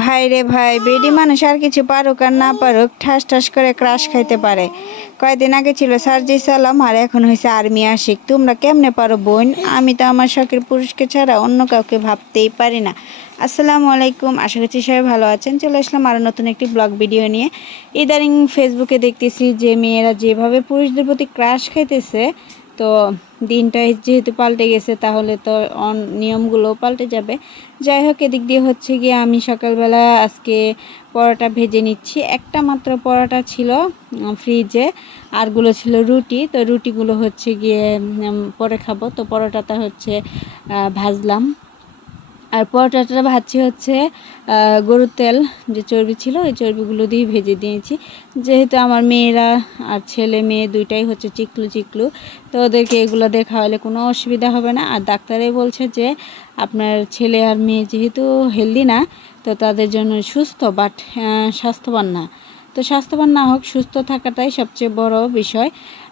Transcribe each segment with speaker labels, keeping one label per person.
Speaker 1: ভাই রে ভাই, বেডি মানুষ আর কিছু পারুক আর না পারুক, ঠাস ঠাস করে ক্রাশ খাইতে পারে। কয়েকদিন আগে ছিল সার্জি সালাম আর এখন হয়েছে আর্মি আশিক। তোমরা কেমনে পারো বোন? আমি তো আমার শখের পুরুষকে ছাড়া অন্য কাউকে ভাবতেই পারি না। আসসালামু আলাইকুম, আশা করছি সবাই ভালো আছেন। চলে আসলাম আরও নতুন একটি ব্লগ ভিডিও নিয়ে। ইদানিং ফেসবুকে দেখতেছি যে মেয়েরা যেভাবে পুরুষদের প্রতি ক্রাশ খাইতেছে তো দিনটা যেহেতু পাল্টে গেছে, তাহলে তো অন- নিয়মগুলোও পাল্টে যাবে। যাই হোক, এদিক দিয়ে হচ্ছে গিয়ে আমি সকালবেলা আজকে পরোটা ভেজে নিচ্ছি। একটা মাত্র পরোটা ছিল ফ্রিজে আরগুলো ছিল রুটি। তো রুটিগুলো হচ্ছে গিয়ে পরে খাব। তো পরোটাটা হচ্ছে ভাজলাম। আর পরোটাটা ভাজছি হচ্ছে গরুর তেল যে চর্বি ছিল, ওই চর্বিগুলো দিয়ে ভেজে দিয়েছি। যেহেতু আমার মেয়েরা আর ছেলে মেয়ে দুইটাই হচ্ছে চিকলু চিকলু, তো ওদেরকে এগুলো দিয়ে খাওয়ালে কোনো অসুবিধা হবে না। আর ডাক্তারে বলছে যে, আপনার ছেলে আর মেয়ে যেহেতু হেলদি না, তো তাদের জন্য সুস্থ বাট স্বাস্থ্যবান না। তো স্বাস্থ্যবান না হোক, সুস্থ থাকাটাই সবচেয়ে বড় বিষয়।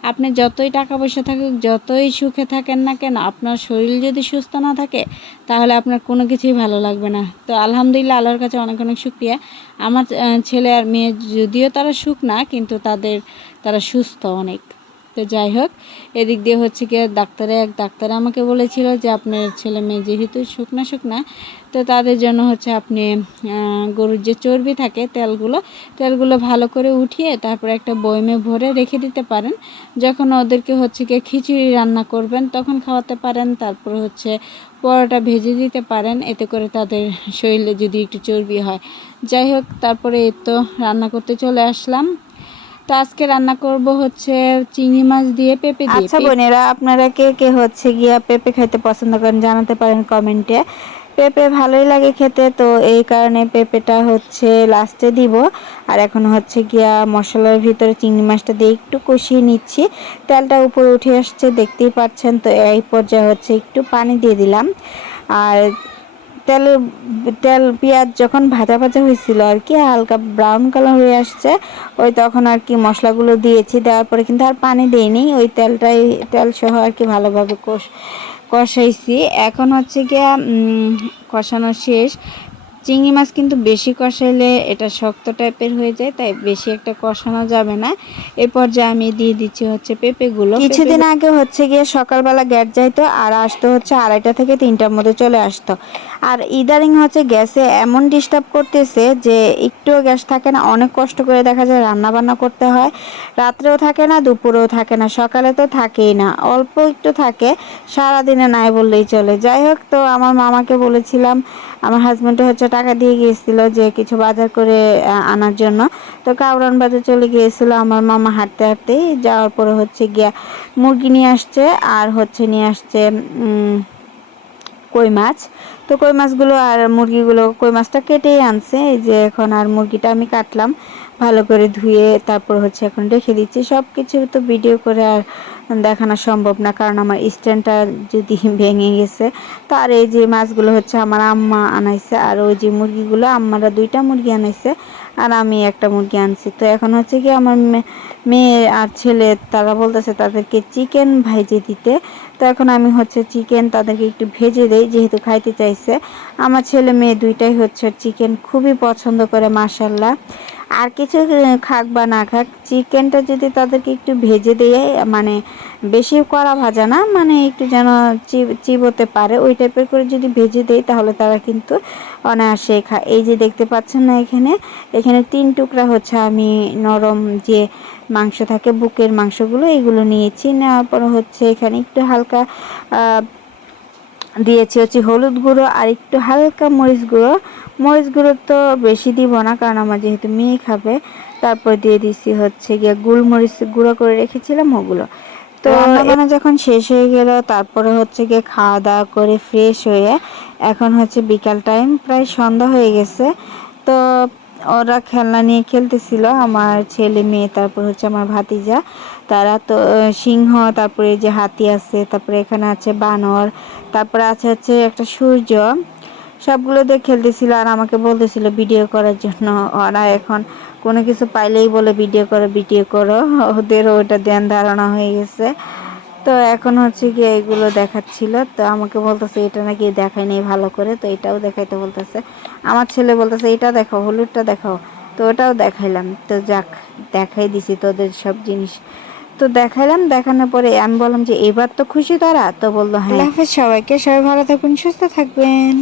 Speaker 1: আপনি যতই টাকা পয়সা থাকুক, যতই সুখে থাকেন না কেন, আপনার শরীর যদি সুস্থ না থাকে, তাহলে আপনার কোনো কিছুই ভালো লাগবে না। তো আলহামদুলিল্লাহ, আল্লাহর কাছে অনেক অনেক সুক্রিয়া আমার ছেলে আর মেয়ে যদিও তারা সুখ না, কিন্তু তাদের, তারা সুস্থ অনেক। তো যাই হোক, এদিক দিয়ে হচ্ছে কি ডাক্তারে, এক ডাক্তার আমাকে বলেছিল যে আপনার ছেলে মেয়ে যেহেতু শুকনা শুকনা তো তাদের জন্য হচ্ছে আপনি গরুর যে চর্বি থাকে তেলগুলো তেলগুলো ভালো করে উঠিয়ে তারপর একটা বয়মে ভরে রেখে দিতে পারেন। যখন ওদেরকে হচ্ছে কি খিচুড়ি রান্না করবেন তখন খাওয়াতে পারেন, তারপর হচ্ছে পরোটা ভেজে দিতে পারেন, এতে করে তাদের শরীরে যদি একটু চর্বি হয়। যাই হোক, তারপরে তো রান্না করতে চলে আসলাম। তো আজকে রান্না করব হচ্ছে চিংড়ি মাছ দিয়ে পেঁপে দিয়ে।
Speaker 2: আচ্ছা বোনেরা আপনারা কে কে হচ্ছে গিয়া পেঁপে খাইতে পছন্দ করেন জানাতে পারেন কমেন্টে। পেঁপে ভালোই লাগে খেতে তো এই কারণে পেঁপেটা হচ্ছে লাস্টে দিব। আর এখন হচ্ছে গিয়া মশলার ভিতরে চিংড়ি মাছটা দিয়ে একটু কষিয়ে নিচ্ছি। তেলটা উপরে উঠে আসছে দেখতেই পাচ্ছেন তো এই পর্যায়ে হচ্ছে একটু পানি দিয়ে দিলাম। আর তেল তেল, পেঁয়াজ যখন ভাজা ভাজা হয়েছিল আর কি, হালকা ব্রাউন কালার হয়ে আসছে, ওই তখন আর কি মশলাগুলো দিয়েছি, দেওয়ার পরে কিন্তু আর পানি দেইনি, ওই তেলটাই, তেল সহ আর কি ভালোভাবে কষ, কষাইছি। এখন হচ্ছে গিয়া কষানো শেষ। চিংড়ি মাছ কিন্তু বেশি কষাইলে এটা শক্ত টাইপের হয়ে যায় তাই বেশি একটা কষানো যাবে না। এই পর্যায়ে আমি দিয়ে দিচ্ছি হচ্ছে পেঁপেগুলো। কিছুদিন আগে হচ্ছে গিয়ে সকালবেলা গ্যাস যাইতো আর আসতো হচ্ছে আড়াইটা থেকে তিনটার মধ্যে চলে আসতো। আর ইদারিং হচ্ছে গ্যাসে এমন ডিস্টার্ব করতেছে যে একটুও গ্যাস থাকে না অনেক কষ্ট করে দেখা যায় রান্না বান্না করতে হয়। রাত্রেও থাকে না দুপুরেও থাকে না সকালে তো থাকেই না অল্প একটু থাকে সারাদিনে নাই বললেই চলে। যাই হোক তো আমার মামাকে বলেছিলাম আমার হাজব্যান্ডও হচ্ছে টাকা দিয়ে গিয়েছিল যে কিছু বাজার করে আনার জন্য। তো কাউরান বাজার চলে গিয়েছিল, আমার মামা হাঁটতে হাঁটতেই যাওয়ার পরে হচ্ছে গিয়া মুরগি নিয়ে আসছে আর হচ্ছে নিয়ে আসছে কই মাছ। তো কই মাছগুলো আর মুরগিগুলো, কই মাছটা কেটেই আনছে। এই যে এখন আর মুরগিটা আমি কাটলাম, ভালো করে ধুয়ে তারপর হচ্ছে এখন রেখে দিচ্ছি। সব কিছু তো ভিডিও করে আর দেখানো সম্ভব না, কারণ আমার স্ট্যান্ডটা যদি ভেঙে গেছে তো আর এই যে মাছগুলো হচ্ছে আমার আম্মা আনাইছে, আর ওই যে মুরগিগুলো, আম্মারা দুইটা মুরগি আনাইছে, আর আমি একটা মুরগি আনছি। তো এখন হচ্ছে কি আমার মেয়ে আর ছেলে, তারা বলতেছে তাদেরকে চিকেন ভাইজে দিতে। তো এখন আমি হচ্ছে চিকেন তাদেরকে একটু ভেজে দেই, যেহেতু খাইতে চাইছে। আমার ছেলে মেয়ে দুইটাই হচ্ছে চিকেন খুবই পছন্দ করে মাসাল্লাহ আর কিছু খাক বা না খাক, চিকেনটা যদি তাদেরকে একটু ভেজে দিয়ে মানে বেশি কড়া ভাজা না মানে একটু যেন চিবোতে পারে, ওই টাইপের করে যদি ভেজে দেয় তাহলে তারা কিন্তু অনায়াসে খায় এই যে দেখতে পাচ্ছেন না এখানে এখানে তিন টুকরা হচ্ছে আমি নরম যে মাংস থাকে, বুকের মাংসগুলো, এগুলো নিয়েছি, নেওয়ার পর হচ্ছে এখানে একটু হালকা দিয়েছি হচ্ছে হলুদ গুঁড়ো আর একটু হালকা মরিচ গুঁড়ো। মরিচ গুঁড়ো তো বেশি দিব না কারণ আমার যেহেতু মেয়ে খাবে তারপর দিয়ে দিছি হচ্ছে গিয়ে গুলমরিচ গুঁড়ো করে রেখেছিলাম ওগুলো। তো রান্নাবান্না যখন শেষ হয়ে গেল তারপরে হচ্ছে গিয়ে খাওয়া দাওয়া করে ফ্রেশ হয়ে এখন হচ্ছে বিকাল টাইম প্রায় সন্ধ্যা হয়ে গেছে। তো ওরা খেলনা নিয়ে খেলতেছিল, আমার ছেলে মেয়ে, তারপর হচ্ছে আমার ভাতিজা। তারা তো সিংহ, তারপরে যে হাতি আছে, তারপরে এখানে আছে বানর, তারপরে আছে হচ্ছে একটা সূর্য। সবগুলো দিয়ে খেলতেছিল আর আমাকে বলতেছিল ভিডিও করার জন্য। ওরা এখন কোনো কিছু পাইলেই বলে ভিডিও করো ভিডিও করো। ওদের ওইটা ধ্যান ধারণা হয়ে গেছে। তো এখন হচ্ছে কি এইগুলো দেখাচ্ছিল। তো আমাকে বলতেছে, এটা নাকি দেখায় নেই ভালো করে। তো এটাও দেখাইতে বলতেছে। আমার ছেলে বলতেছে, এটা দেখাও, হলুদটা দেখাও। তো ওটাও দেখাইলাম। তো যাক, দেখাই দিছি তোদের সব জিনিস। তো দেখাইলাম, দেখানোর পরে আমি বললাম যে, এবার তো খুশি তারা? তো বলল হ্যাঁ।
Speaker 1: সবাইকে, সবাই ভালো থাকুন, সুস্থ থাকবেন।